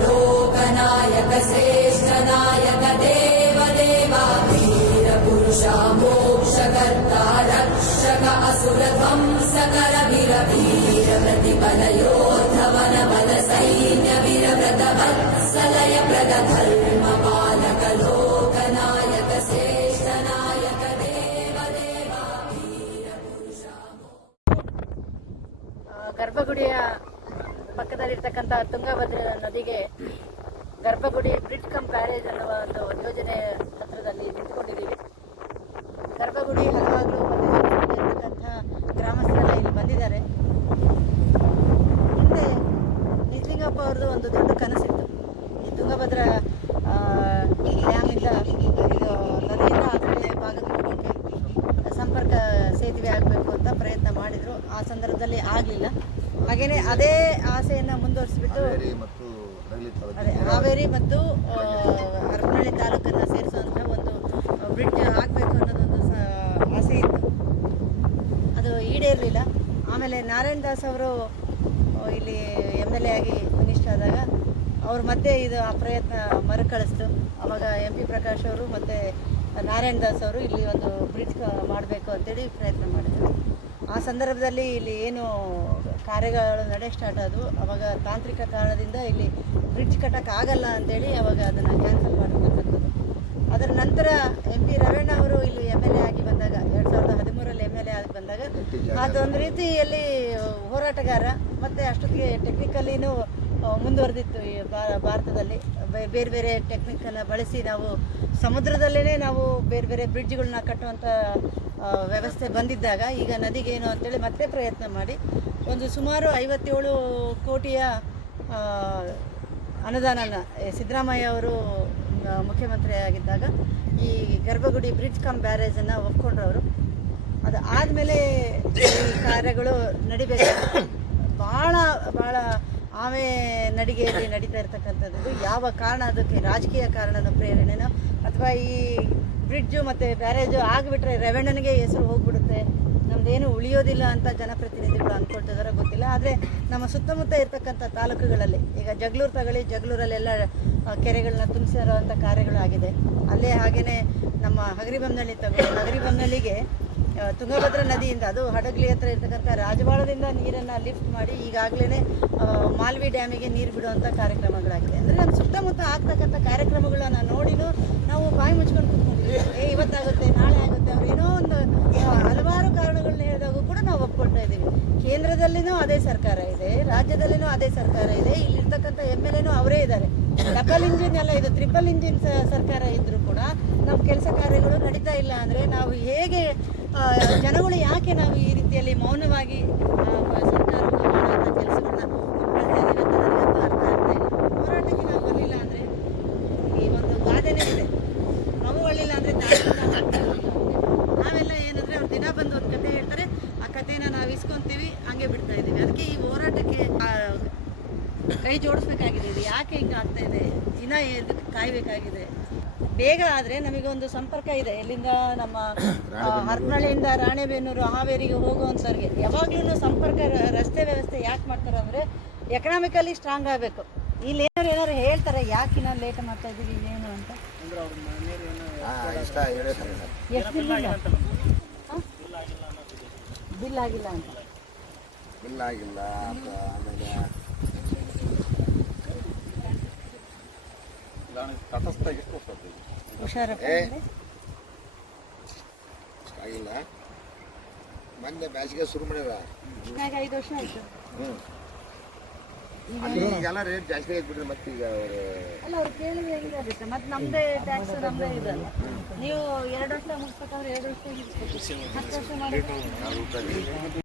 लोकनायक श्रेष्ठनायक देवदेवा वीरपुरुषा मोक्षकर्ता रक्षक असुरध्वंसकर वीरवीरप्रतिपलयोद्धवनबलसैन्यविरव्रतवत्सलय प्रदधर्म ಗರ್ಭಗುಡಿಯ ಪಕ್ಕದಲ್ಲಿರ್ತಕ್ಕಂಥ ತುಂಗಭದ್ರ ನದಿಗೆ ಗರ್ಭಗುಡಿ ಬ್ರಿಡ್ಜ್ ಕಮ್ ಬ್ಯಾರೇಜ್ ಅನ್ನುವ ಒಂದು ಯೋಜನೆ ಹತ್ರದಲ್ಲಿ ನಿಂತ್ಕೊಂಡಿದ್ದೀವಿ. ಗರ್ಭಗುಡಿ ಹಲವಾರು ಇರ್ತಕ್ಕಂಥ ಗ್ರಾಮಸ್ಥರೆಲ್ಲ ಇಲ್ಲಿ ಬಂದಿದ್ದಾರೆ. ಹಿಂದೆ ನಿಜಲಿಂಗಪ್ಪ ಅವ್ರದ್ದು ಒಂದು ದೊಡ್ಡ ಕನಸಿತ್ತು ಈ ತುಂಗಭದ್ರಾ ಆ, ಡ್ಯಾಮಿಂದ ಇದು ನದಿಯಿಂದ ಆ ಕಡೆ ಭಾಗಕ್ಕೆ ಹೋಗೋಕ್ಕೆ ಸಂಪರ್ಕ ಸೇತುವೆ ಆಗಬೇಕು ಅಂತ ಪ್ರಯತ್ನ ಮಾಡಿದರು. ಆ ಸಂದರ್ಭದಲ್ಲಿ ಆಗಲಿಲ್ಲ. ಹಾಗೆಯೇ ಅದೇ ಆಸೆಯನ್ನು ಮುಂದುವರಿಸಿಬಿಟ್ಟು ಅದೇ ಹಾವೇರಿ ಮತ್ತು ಅರಕನಹಳ್ಳಿ ಹರಪನಹಳ್ಳಿ ತಾಲೂಕನ್ನು ಸೇರಿಸುವಂಥ ಒಂದು ಬ್ರಿಡ್ಜ್ ಆಗಬೇಕು ಅನ್ನೋದೊಂದು ಆಸೆ ಇತ್ತು. ಅದು ಈಡೇರಲಿಲ್ಲ. ಆಮೇಲೆ ನಾರಾಯಣ ದಾಸ್ ಅವರು ಇಲ್ಲಿ ಎಂ ಎಲ್ ಎ ಆಗಿ ಮಿನಿಸ್ಟರ್ ಆದಾಗ ಅವ್ರು ಮತ್ತೆ ಇದು ಆ ಪ್ರಯತ್ನ ಮರುಕಳಿಸ್ತು. ಅವಾಗ ಎಂ ಪಿ ಪ್ರಕಾಶ್ ಅವರು ಮತ್ತು ನಾರಾಯಣ್ ದಾಸ್ ಅವರು ಇಲ್ಲಿ ಒಂದು ಬ್ರಿಡ್ಜ್ ಮಾಡಬೇಕು ಅಂತೇಳಿ ಪ್ರಯತ್ನ ಮಾಡಿದರು. ಆ ಸಂದರ್ಭದಲ್ಲಿ ಇಲ್ಲಿ ಏನು ಕಾರ್ಯಗಳು ನಡೆ ಸ್ಟಾರ್ಟ್ ಆದವು. ಅವಾಗ ತಾಂತ್ರಿಕ ಕಾರಣದಿಂದ ಇಲ್ಲಿ ಬ್ರಿಡ್ಜ್ ಕಟ್ಟೋಕ್ಕಾಗಲ್ಲ ಅಂತೇಳಿ ಅವಾಗ ಅದನ್ನು ಕ್ಯಾನ್ಸಲ್ ಮಾಡತಕ್ಕಂಥದ್ದು ಅದರ ನಂತರ ಎಂ ಪಿ ರವೇಣ್ಣ ಅವರು ಇಲ್ಲಿ ಎಂ ಎಲ್ ಎ ಆಗಿ ಬಂದಾಗ ಎರಡು ಸಾವಿರದ ಹದಿಮೂರಲ್ಲಿ ಎಂ ಎಲ್ ಎ ಆಗಿ ಬಂದಾಗ ಅದೊಂದು ರೀತಿಯಲ್ಲಿ ಹೋರಾಟಗಾರ ಮತ್ತು ಅಷ್ಟೊತ್ತಿಗೆ ಟೆಕ್ನಿಕಲಿನೂ ಮುಂದುವರೆದಿತ್ತು ಈ ಭಾರತದಲ್ಲಿ. ಬೇರೆ ಬೇರೆ ಟೆಕ್ನಿಕನ್ನು ಬಳಸಿ ನಾವು ಸಮುದ್ರದಲ್ಲೇ ನಾವು ಬೇರೆ ಬೇರೆ ಬ್ರಿಡ್ಜ್ಗಳನ್ನ ಕಟ್ಟುವಂಥ ವ್ಯವಸ್ಥೆ ಬಂದಿದ್ದಾಗ ಈಗ ನದಿಗೆ ಏನು ಅಂತೇಳಿ ಮತ್ತೆ ಪ್ರಯತ್ನ ಮಾಡಿ ಒಂದು ಸುಮಾರು ಐವತ್ತೇಳು ಕೋಟಿಯ ಅನುದಾನನ ಸಿದ್ದರಾಮಯ್ಯ ಅವರು ಮುಖ್ಯಮಂತ್ರಿ ಆಗಿದ್ದಾಗ ಈ ಗರ್ಭಗುಡಿ ಬ್ರಿಡ್ಜ್ ಕಮ್ ಬ್ಯಾರೇಜನ್ನು ಒಪ್ಕೊಂಡ್ರು ಅದು ಆದಮೇಲೆ ಈ ಕಾರ್ಯಗಳು ನಡಿಬೇಕು. ಭಾಳ ಭಾಳ ಆಮೆ ನಡಿಗೆಯಲ್ಲಿ ನಡೀತಾ ಇರ್ತಕ್ಕಂಥದ್ದು. ಯಾವ ಕಾರಣ ಅದಕ್ಕೆ? ರಾಜಕೀಯ ಕಾರಣನೋ ಪ್ರೇರಣೆನೋ? ಅಥವಾ ಈ ಬ್ರಿಡ್ಜು ಮತ್ತು ಬ್ಯಾರೇಜು ಆಗಿಬಿಟ್ರೆ ರೆವೆಣ್ಣನಿಗೆ ಹೆಸರು ಹೋಗ್ಬಿಡುತ್ತೆ. ನಮ್ದೇನು ಉಳಿಯೋದಿಲ್ಲ ಅಂತ ಜನಪ್ರತಿನಿಧಿಗಳು ಅಂದ್ಕೊಳ್ತಿದಾರೋ ಗೊತ್ತಿಲ್ಲ. ಆದರೆ ನಮ್ಮ ಸುತ್ತಮುತ್ತ ಇರ್ತಕ್ಕಂಥ ತಾಲೂಕುಗಳಲ್ಲಿ ಈಗ ಜಗಳೂರು ತಗೊಳ್ಳಿ ಜಗಳೂರಲ್ಲೆಲ್ಲ ಕೆರೆಗಳನ್ನ ಕೆರೆಗಳನ್ನ ತುಂಬಿಸಿರುವಂಥ ಕಾರ್ಯಗಳು ಆಗಿದೆ. ಅಲ್ಲೇ ಹಾಗೆಯೇ ನಮ್ಮ ಹಗರಿಬೊಮ್ಮನಹಳ್ಳಿ ತಗೊಳ್ಳಿ. ಹಗರಿಬೊಮ್ಮನಹಳ್ಳಿಗೆ ಆ, ತುಂಗಭದ್ರಾ ನದಿಯಿಂದ ಅದು ಹಡಗಲಿ ಹತ್ರ ಇರ್ತಕ್ಕಂಥ ರಾಜವಾಳದಿಂದ ನೀರನ್ನು ಲಿಫ್ಟ್ ಮಾಡಿ ಈಗಾಗಲೇ ಮಾಲ್ವಿ ಡ್ಯಾಮಿಗೆ ನೀರು ಬಿಡುವಂಥ ಕಾರ್ಯಕ್ರಮಗಳಾಗಿದೆ ಅಂದರೆ ನಮ್ಮ ಸುತ್ತಮುತ್ತ ಆಗ್ತಕ್ಕಂಥ ಕಾರ್ಯಕ್ರಮಗಳನ್ನ ನೋಡಿನೂ ನಾವು ಬಾಯಿ ಮುಚ್ಕೊಂಡು ಕೂತ್ಕೊಂಡಿದ್ದೀವಿ ಏ, ಇವತ್ತಾಗುತ್ತೆ, ನಾಳೆ ಆಗುತ್ತೆ, ಅವ್ರು ಏನೋ ಒಂದು ಹಲವಾರು ಕಾರಣಗಳನ್ನ ಹೇಳಿದಾಗೂ ಕೂಡ ನಾವು ಒಪ್ಕೊಳ್ತಾ ಇದ್ದೀವಿ. ಕೇಂದ್ರದಲ್ಲಿನೂ ಅದೇ ಸರ್ಕಾರ ಇದೆ, ರಾಜ್ಯದಲ್ಲಿನೂ ಅದೇ ಸರ್ಕಾರ ಇದೆ, ಇಲ್ಲಿರ್ತಕ್ಕಂಥ ಎಂ ಎಲ್ ಎನೂ ಅವರೇ ಇದ್ದಾರೆ. ಡಬಲ್ ಇಂಜಿನ್ ಎಲ್ಲ ಇದು ಟ್ರಿಪಲ್ ಇಂಜಿನ್ ಸರ್ಕಾರ ಇದ್ದರೂ ಕೂಡ ನಮ್ಮ ಕೆಲಸ ಕಾರ್ಯಗಳು ನಡೀತಾ ಇಲ್ಲ ಅಂದರೆ ನಾವು ಹೇಗೆ ಜನಗಳು ಯಾಕೆ ನಾವು ಈ ರೀತಿಯಲ್ಲಿ ಮೌನವಾಗಿ ಆ, ಸರ್ಕಾರಗಳು ಮಾಡುವಂಥ ಕೆಲಸಗಳನ್ನ ಒಪ್ಕೊಳ್ತಾ ಇದ್ದೀವಿ ಅಂತ ನನಗಂತೂ ಅರ್ಥ ಆಗ್ತಾ ಇಲ್ಲ ಹೋರಾಟಕ್ಕೆ ನಾವು ಬರಲಿಲ್ಲ ಅಂದರೆ ಈ ಗಾದೆನೇ ಇದೆ? ಅವು ಒಳ್ಳಿಲ್ಲ ಅಂದರೆ ನಾವೆಲ್ಲ ಏನಂದರೆ ಅವ್ರು ದಿನ ಬಂದು ಒಂದು ಕತೆ ಹೇಳ್ತಾರೆ ಆ ಕಥೆನ ನಾವು ಇಸ್ಕೊಂತೀವಿ ಹಂಗೆ ಬಿಡ್ತಾ ಇದ್ದೀವಿ. ಅದಕ್ಕೆ ಈ ಹೋರಾಟಕ್ಕೆ ಕೈ ಜೋಡಿಸ್ಬೇಕಾಗಿದೆ. ಇದು ಯಾಕೆ ಹಿಂಗೆ ಆಗ್ತಾ ಇದೆ? ದಿನ ಇದಕ್ಕೆ ಕಾಯಬೇಕಾಗಿದೆ. ಬೇಗ ಆದರೆ ನಮಗೊಂದು ಸಂಪರ್ಕ ಇದೆ. ಎಲ್ಲಿಂದ ನಮ್ಮ ಹರಪನಹಳ್ಳಿಯಿಂದ ರಾಣೆಬೆನ್ನೂರು. ಹಾವೇರಿಗೆ ಹೋಗುವಂಥವ್ರಿಗೆ ಯಾವಾಗಲೂ ಸಂಪರ್ಕ ರಸ್ತೆ ವ್ಯವಸ್ಥೆ ಯಾಕೆ ಮಾಡ್ತಾರೆ ಅಂದರೆ ಎಕನಾಮಿಕಲಿ ಸ್ಟ್ರಾಂಗ್ ಆಗಬೇಕು. ಇಲ್ಲಿ ಏನಾರು ಏನಾರು ಹೇಳ್ತಾರೆ? ಯಾಕೆ ಲೇಟ್ ಮಾಡ್ತಾ ಇದ್ದೀವಿ ಏನು ಅಂತ? ಎಷ್ಟು ಬಿಲ್ ಆಗಿಲ್ಲ ಅಂತ. ಬಿಲ್ ಆಗಿಲ್ಲ ಆಮೇಲೆ ಆಗಿಲ್ಲ. ಮೊನ್ನೆ ಬ್ಯಾಸಿಗೆ ಶುರು ಮಾಡ್ಯಾರ ಐದು ವರ್ಷ ಆಯ್ತು. ಹ್ಞೂ ಈಗೆಲ್ಲ ರೇಟ್ ಜಾಸ್ತಿ ಆಗಿಬಿಟ್ರೆ ಮತ್ತೆ ಈಗ ಅವರು ಅಲ್ಲ, ಅವ್ರು ಕೇಳಿದ್ರೆ ಹೆಂಗಾಗುತ್ತೆ ಮತ್ತೆ ನಮ್ದೇ ಟ್ಯಾಕ್ಸ್ ನಮ್ದೇ ಇದಲ್ಲ. ನೀವು ಎರಡು ವರ್ಷ ಮುಗಿಸ್ಬೇಕಂದ್ರೆ ಎರಡು ವರ್ಷ ಮುಗಿಸ್ಬೇಕು. ಹತ್ತು ವರ್ಷ ಮಾಡಿದ್ರೆ